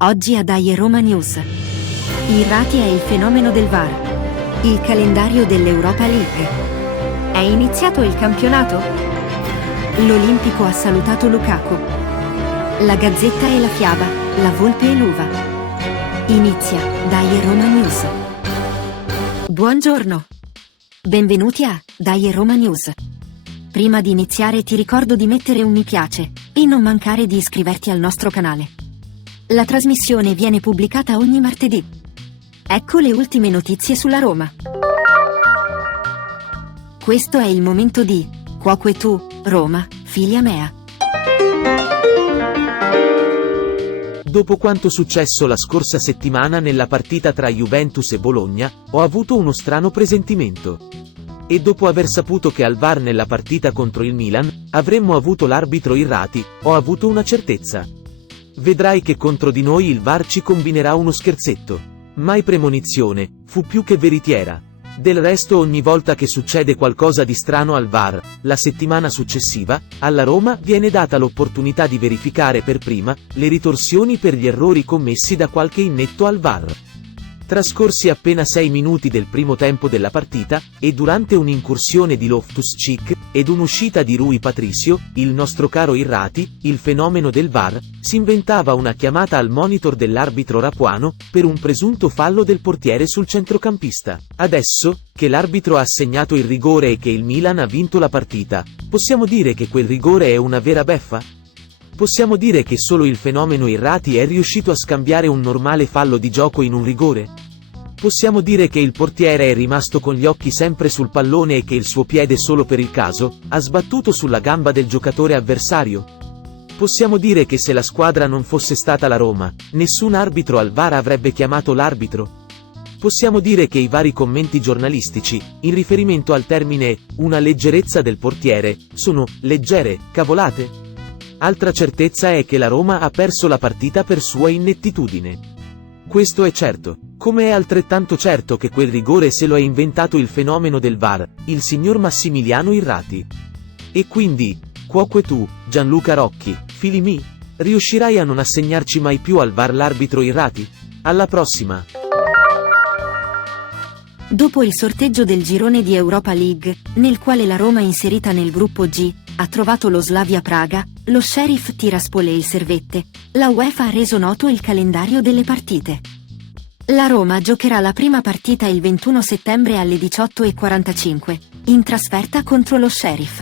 Oggi a Dai Roma News. Irrati è il fenomeno del VAR. Il calendario dell'Europa League. È iniziato il campionato? L'Olimpico ha salutato Lukaku. La Gazzetta e la Fiaba, la Volpe e l'Uva. Inizia Dai Roma News. Buongiorno. Benvenuti a Dai Roma News. Prima di iniziare ti ricordo di mettere un mi piace e non mancare di iscriverti al nostro canale. La trasmissione viene pubblicata ogni martedì. Ecco le ultime notizie sulla Roma. Questo è il momento di Quoque tu, Roma, figlia mea. Dopo quanto successo la scorsa settimana nella partita tra Juventus e Bologna, ho avuto uno strano presentimento. E dopo aver saputo che al VAR nella partita contro il Milan, avremmo avuto l'arbitro Irrati, ho avuto una certezza. Vedrai che contro di noi il VAR ci combinerà uno scherzetto. Mai premonizione, fu più che veritiera. Del resto ogni volta che succede qualcosa di strano al VAR, la settimana successiva, alla Roma viene data l'opportunità di verificare per prima le ritorsioni per gli errori commessi da qualche innetto al VAR. Trascorsi appena 6 minuti del primo tempo della partita, e durante un'incursione di Loftus-Cheek, ed un'uscita di Rui Patricio, il nostro caro Irrati, il fenomeno del VAR, si inventava una chiamata al monitor dell'arbitro Rapuano, per un presunto fallo del portiere sul centrocampista. Adesso, che l'arbitro ha assegnato il rigore e che il Milan ha vinto la partita, possiamo dire che quel rigore è una vera beffa? Possiamo dire che solo il fenomeno Irrati è riuscito a scambiare un normale fallo di gioco in un rigore? Possiamo dire che il portiere è rimasto con gli occhi sempre sul pallone e che il suo piede solo per il caso ha sbattuto sulla gamba del giocatore avversario? Possiamo dire che se la squadra non fosse stata la Roma, nessun arbitro al VAR avrebbe chiamato l'arbitro? Possiamo dire che i vari commenti giornalistici, in riferimento al termine «una leggerezza del portiere», sono «leggere, cavolate»? Altra certezza è che la Roma ha perso la partita per sua inettitudine. Questo è certo, come è altrettanto certo che quel rigore se lo è inventato il fenomeno del VAR, il signor Massimiliano Irrati. E quindi, quoque tu, Gianluca Rocchi, fili mi, riuscirai a non assegnarci mai più al VAR l'arbitro Irrati? Alla prossima! Dopo il sorteggio del girone di Europa League, nel quale la Roma inserita nel gruppo G, ha trovato lo Slavia Praga, lo Sheriff Tiraspol e il Servette, la UEFA ha reso noto il calendario delle partite. La Roma giocherà la prima partita il 21 settembre alle 18:45, in trasferta contro lo Sheriff.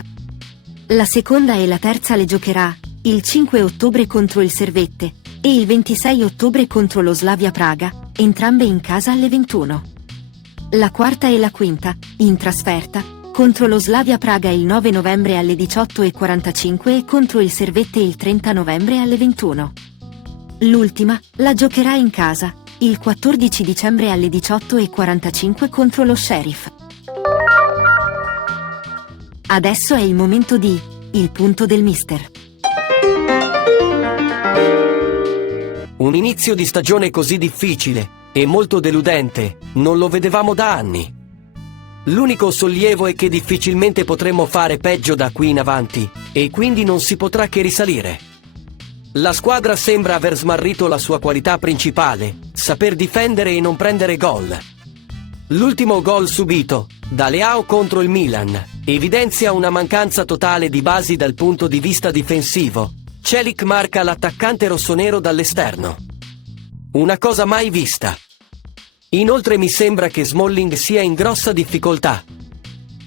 La seconda e la terza le giocherà, il 5 ottobre contro il Servette, e il 26 ottobre contro lo Slavia Praga, entrambe in casa alle 21. La quarta e la quinta, in trasferta, contro lo Slavia Praga il 9 novembre alle 18:45 e contro il Servette il 30 novembre alle 21. L'ultima, la giocherà in casa, il 14 dicembre alle 18:45 contro lo Sheriff. Adesso è il momento di Il punto del mister. Un inizio di stagione così difficile e molto deludente non lo vedevamo da anni. L'unico sollievo è che difficilmente potremo fare peggio da qui in avanti, e quindi non si potrà che risalire. La squadra sembra aver smarrito la sua qualità principale, saper difendere e non prendere gol. L'ultimo gol subito, da Leao contro il Milan, evidenzia una mancanza totale di basi dal punto di vista difensivo. Celik marca l'attaccante rossonero dall'esterno. Una cosa mai vista. Inoltre mi sembra che Smalling sia in grossa difficoltà.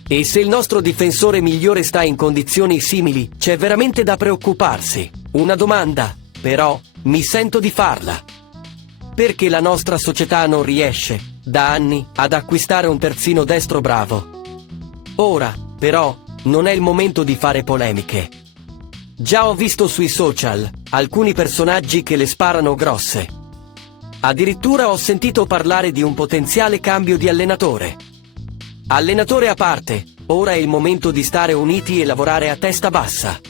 E se il nostro difensore migliore sta in condizioni simili, c'è veramente da preoccuparsi. Una domanda, però, mi sento di farla. Perché la nostra società non riesce, da anni, ad acquistare un terzino destro bravo? Ora, però, non è il momento di fare polemiche. Già ho visto sui social alcuni personaggi che le sparano grosse. Addirittura ho sentito parlare di un potenziale cambio di allenatore. Allenatore a parte, ora è il momento di stare uniti e lavorare a testa bassa.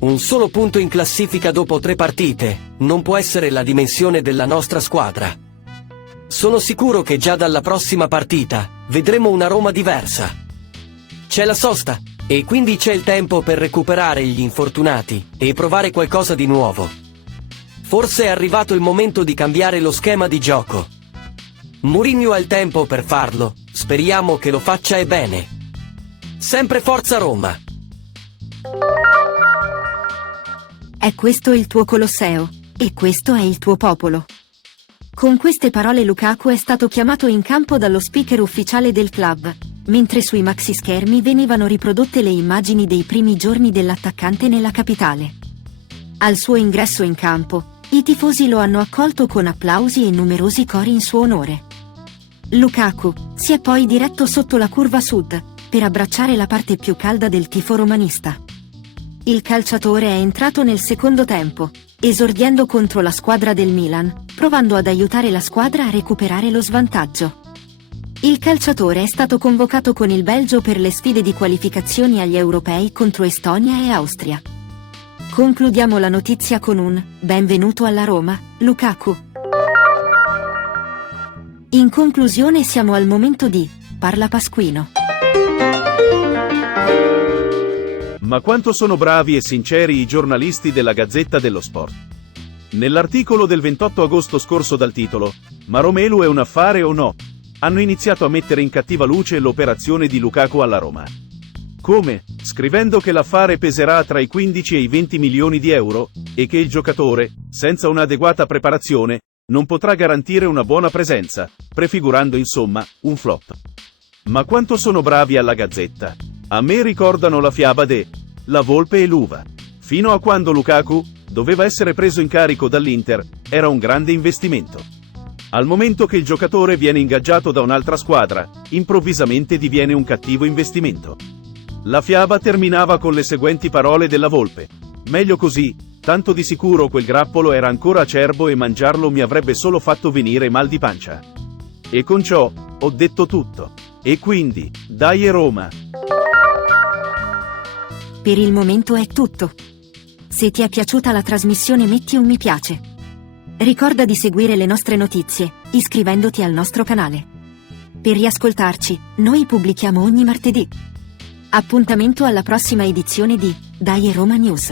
Un solo punto in classifica dopo 3 partite non può essere la dimensione della nostra squadra. Sono sicuro che già dalla prossima partita vedremo una Roma diversa. C'è la sosta, e quindi c'è il tempo per recuperare gli infortunati e provare qualcosa di nuovo. Forse è arrivato il momento di cambiare lo schema di gioco. Mourinho ha il tempo per farlo, speriamo che lo faccia e bene. Sempre Forza Roma! È questo il tuo Colosseo, e questo è il tuo popolo. Con queste parole Lukaku è stato chiamato in campo dallo speaker ufficiale del club, mentre sui maxi schermi venivano riprodotte le immagini dei primi giorni dell'attaccante nella capitale. Al suo ingresso in campo, i tifosi lo hanno accolto con applausi e numerosi cori in suo onore. Lukaku si è poi diretto sotto la curva sud, per abbracciare la parte più calda del tifo romanista. Il calciatore è entrato nel secondo tempo, esordiendo contro la squadra del Milan, provando ad aiutare la squadra a recuperare lo svantaggio. Il calciatore è stato convocato con il Belgio per le sfide di qualificazioni agli europei contro Estonia e Austria. Concludiamo la notizia con un benvenuto alla Roma, Lukaku. In conclusione siamo al momento di Parla Pasquino. Ma quanto sono bravi e sinceri i giornalisti della Gazzetta dello Sport. Nell'articolo del 28 agosto scorso dal titolo "Ma Romelu è un affare o no?" hanno iniziato a mettere in cattiva luce l'operazione di Lukaku alla Roma. Come? Scrivendo che l'affare peserà tra i 15 e i 20 milioni di euro, e che il giocatore, senza un'adeguata preparazione, non potrà garantire una buona presenza, prefigurando insomma un flop. Ma quanto sono bravi alla Gazzetta? A me ricordano la fiaba de La Volpe e l'uva. Fino a quando Lukaku doveva essere preso in carico dall'Inter, era un grande investimento. Al momento che il giocatore viene ingaggiato da un'altra squadra, improvvisamente diviene un cattivo investimento. La fiaba terminava con le seguenti parole della Volpe: "Meglio così, tanto di sicuro quel grappolo era ancora acerbo e mangiarlo mi avrebbe solo fatto venire mal di pancia." E con ciò ho detto tutto. E quindi, dai Roma! Per il momento è tutto. Se ti è piaciuta la trasmissione metti un mi piace. Ricorda di seguire le nostre notizie, iscrivendoti al nostro canale. Per riascoltarci, noi pubblichiamo ogni martedì. Appuntamento alla prossima edizione di Dai Roma News.